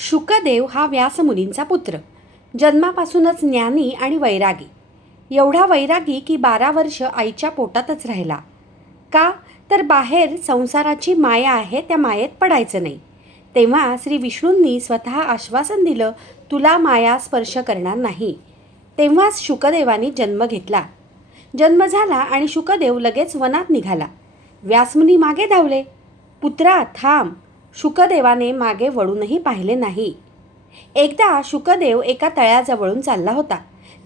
शुकदेव हा व्यासमुनींचा पुत्र. जन्मापासूनच ज्ञानी आणि वैरागी. एवढा वैरागी की 12 वर्ष आईच्या पोटातच राहिला. का तर बाहेर संसाराची माया आहे, त्या मायेत पडायचं नाही. तेव्हा श्री विष्णूंनी स्वतः आश्वासन दिलं, तुला माया स्पर्श करणार नाही. तेव्हाच शुकदेवानी जन्म घेतला. जन्म झाला आणि शुकदेव लगेच वनात निघाला. व्यासमुनी मागे धावले. पुत्रा थांब. शुकदेवाने मागे वळूनही पाहिले नाही. एकदा शुकदेव एका तळ्याजवळून चालला होता.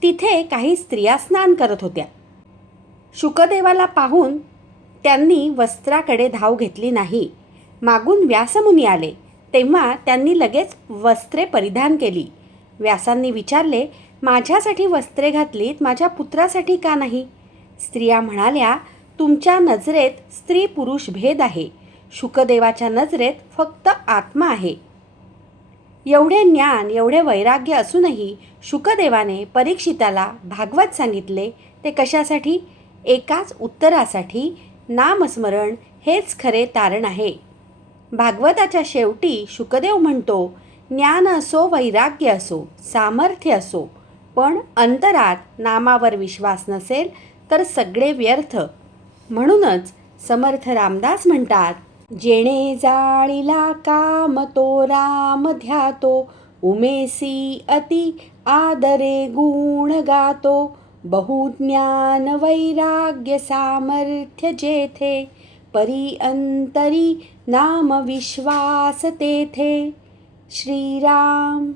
तिथे काही स्त्रिया स्नान करत होत्या. शुकदेवाला पाहून त्यांनी वस्त्राकडे धाव घेतली नाही. मागून व्यासमुनी आले. तेव्हा त्यांनी लगेच वस्त्रे परिधान केली. व्यासांनी विचारले, माझ्यासाठी वस्त्रे घातलीत, माझ्या पुत्रासाठी का नाही? स्त्रिया म्हणाल्या, तुमच्या नजरेत स्त्री पुरुष भेद आहे. शुकदेवाच्या नजरेत फक्त आत्मा आहे. एवढे ज्ञान, एवढे वैराग्य असूनही शुकदेवाने परीक्षिताला भागवत सांगितले. ते कशासाठी? एकाच उत्तरासाठी, नामस्मरण हेच खरे तारण आहे. भागवताच्या शेवटी शुकदेव म्हणतो, ज्ञान असो, वैराग्य असो, सामर्थ्य असो, पण अंतरात नामावर विश्वास नसेल तर सगळे व्यर्थ. म्हणूनच समर्थ रामदास म्हणतात, जेणे जाळीला काम तो राम ध्यातो, उमेसी अति आदरे गुण गातो, बहुज्ञान वैराग्य सामर्थ्य जेथे, परी अंतरी नाम विश्वास तेथे. श्रीराम.